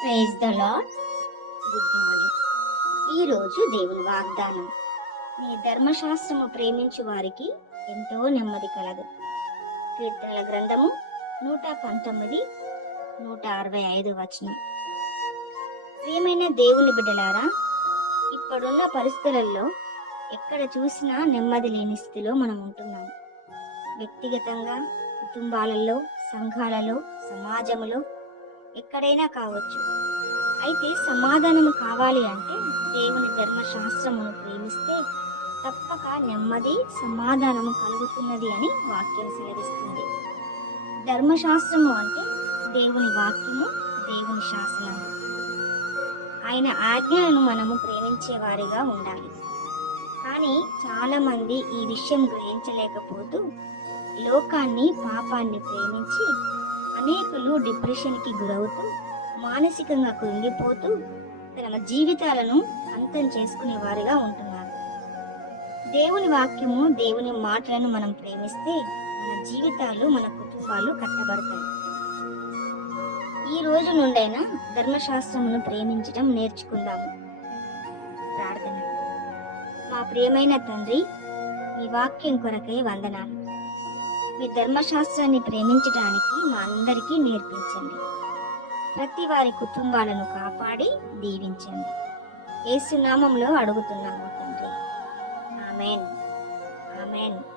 Praise the Lord good morning ఈరోజు దేవుని వాగ్దానం. నీ ధర్మశాస్త్రము ప్రేమించు వారికి ఎంతో నెమ్మది కలదు. కీర్తనల గ్రంథము నూట పంతొమ్మిది నూట అరవై ఐదు వచనం. ప్రియమైన దేవుని బిడ్డలారా ఇప్పుడున్న పరిస్థితులలో ఎక్కడ చూసినా నెమ్మది లేని స్థితిలో మనం ఉంటున్నాం వ్యక్తిగతంగా కుటుంబాలలో సంఘాలలో సమాజంలో ఎక్కడైనా కావచ్చు. అయితే సమాధానం కావాలి అంటే దేవుని ధర్మశాస్త్రమును ప్రేమిస్తే తప్పక నెమ్మది సమాధానము కలుగుతున్నది అని వాక్యం సెలవిస్తుంది. ధర్మశాస్త్రము అంటే దేవుని వాక్యము దేవుని శాసనము. ఆయన ఆజ్ఞలను మనము ప్రేమించే వారిగా ఉండాలి. కానీ చాలామంది ఈ విషయం గ్రహించలేకపోతూ లోకాన్ని పాపాన్ని ప్రేమించి అనేకులు డిప్రెషన్కి గురవుతూ మానసికంగా కృంగిపోతూ తమ జీవితాలను అంతం చేసుకునే వారిగా ఉంటున్నారు. దేవుని వాక్యము దేవుని మాటలను మనం ప్రేమిస్తే మన జీవితాలు మన కుటుంబాలు కట్టబడతాయి. ఈ రోజు నుండైనా ధర్మశాస్త్రమును ప్రేమించడం నేర్చుకుందాము. ప్రార్థన. మా ప్రియమైన తండ్రి మీ వాక్యం కొరకై వందనాలు. మీ ధర్మశాస్త్రాన్ని ప్రేమించడానికి మా అందరికీ నేర్పించండి. ప్రతి వారి కుటుంబాలను కాపాడి దీవించండి. ఏసునామంలో అడుగుతున్నాము తండ్రి. ఆమెన్. ఆమెన్.